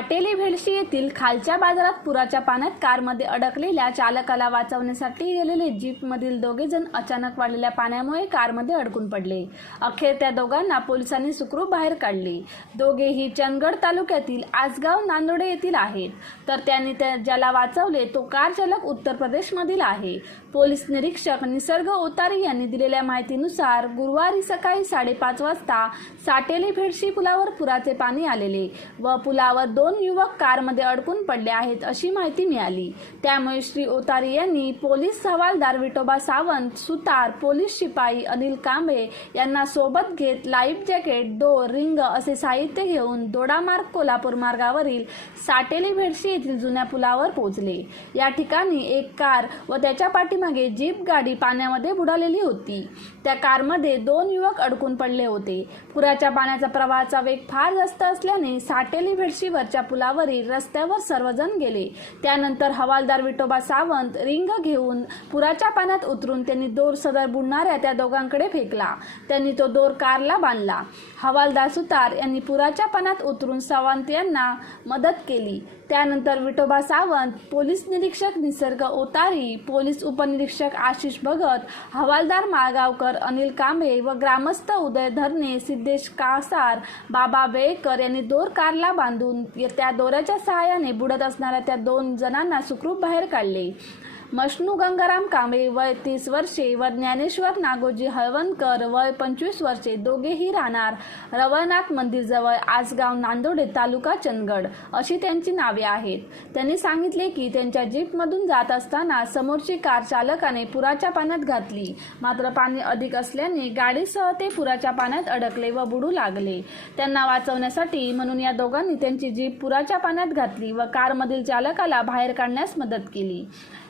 साटेली भेडशी येथील खालच्या बाजारात पुराच्या पाण्यात कारमध्ये अडकलेल्या चालकाला वाचवण्यासाठी गेलेले जीपमधील दोघे जण अचानक वाढलेल्या पाण्यामुळे कारमध्ये अडकून पडले. अखेर त्या दोघांना पोलिसांनी सुखरूप बाहेर काढले. दोघेही चंदगड तालुक्यातील आसगाव नांदोडे येथील आहेत. तर त्यांनी त्या ज्याला वाचवले तो कार चालक उत्तर प्रदेशमधील आहे. पोलीस निरीक्षक निसर्ग ओतारी यांनी दिलेल्या माहितीनुसार गुरुवारी सकाळी साडेपाच वाजता साटेली भेडशी पुलावर पुराचे पाणी आलेले व पुलावर दोन दोन युवक कारमध्ये अडकून पडले आहेत अशी माहिती मिळाली. त्यामुळे श्री ओतारी यांनी पोलीस हवालदार विठोबा सावंत सुतार पोलीस शिपाई अनिल कांबे यांना सोबत घेत लाईफ जॅकेट डोर रिंग असे साहित्य घेऊन दोडामार्ग कोल्हापूर मार्गावरील साटेली भेडशी येथील जुन्या पुलावर पोहोचले. या ठिकाणी एक कार व त्याच्या पाठीमागे जीप गाडी पाण्यामध्ये बुडालेली होती. त्या कारमध्ये दोन युवक अडकून पडले होते. पुराच्या पाण्याचा प्रवाहाचा वेग फार जास्त असल्याने साटेली भेडशीवरच्या नदीच्या पुलावरील रस्त्यावर सर्वजण गेले. त्यानंतर हवालदार विठोबा सावंत रिंग घेऊन पुराच्या पाण्यात उतरून त्यांनी दोर सदर बुडणाऱ्या त्या दोघांकडे फेकला. त्यांनी तो दोर कारला बांधला. हवालदार सुतार यांनी पुराच्या पाण्यात उतरून सावंत यांना मदत केली. त्यानंतर विठोबा सावंत पोलीस निरीक्षक निसर्ग ओतारी पोलीस उपनिरीक्षक आशिष भगत हवालदार माळगावकर अनिल कांबे व ग्रामस्थ उदय धरणे सिद्धेश कासार बाबा बेळकर यांनी दोर कारला बांधून त्या दोऱ्याच्या सहाय्याने बुडत असणाऱ्या त्या दोन जणांना सुखरूप बाहेर काढले. मष्णू गंगाराम कांबळे वय तीस वर्षे व ज्ञानेश्वर नागोजी हळवणकर वय पंचवीस वर्षे दोघेही राहणार. रवळनाथ मंदिरजवळ आसगाव नांदोडे तालुका चंदगड अशी त्यांची नावे आहेत. त्यांनी सांगितले की त्यांच्या जीपमधून जात असताना समोरची कार चालकाने पुराच्या पाण्यात घातली. मात्र पाणी अधिक असल्याने गाडीसह ते पुराच्या पाण्यात अडकले व बुडू लागले. त्यांना वाचवण्यासाठी म्हणून या दोघांनी त्यांची जीप पुराच्या पाण्यात घातली व कारमधील चालकाला बाहेर काढण्यास मदत केली.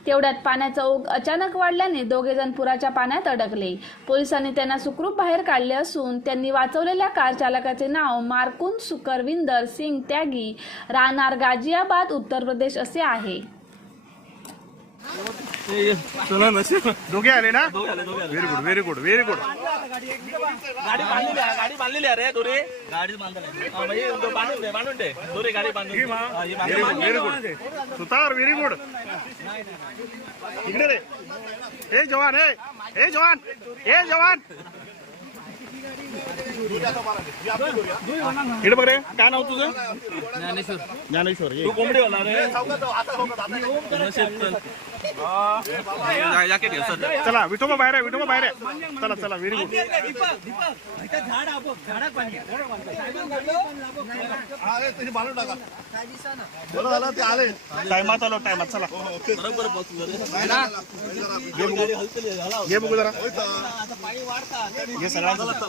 तेवढ्यात पाण्याचा ओघ अचानक वाढल्याने दोघे जण पुराच्या पाण्यात अडकले. पोलिसांनी त्यांना सुखरूप बाहेर काढले असून त्यांनी वाचवलेल्या कार चालकाचे नाव मार्कुन सुकरविंदर सिंग त्यागी राहणार गाझियाबाद उत्तर प्रदेश असे आहे. दोघे आले ना? Very good very good very good गाडी बांधलेली आहे गाडी बांधलेली आहे रे दोरे. गाडी बांधून दे बांधून दे. दोरे गाडी बांधून दे. व्हेरी गुड व्हेरी बांधून गुड सुतार व्हेरी गुड इकडे रे. हे जवान हे हे जवान. हे जवान. इकडे बघ रे काय नाव तुझं? ज्ञानेश्वर. ज्ञानेश्वर. तू कोंबडी होणार रे चल. हा, विठोबा बाहेर आहे विठोबा बाहेर आहे. चला चला व्हेरी गुड टायमात आलो टायमात चला. बरोबर बघ जरा. घे सगळ्यांचं.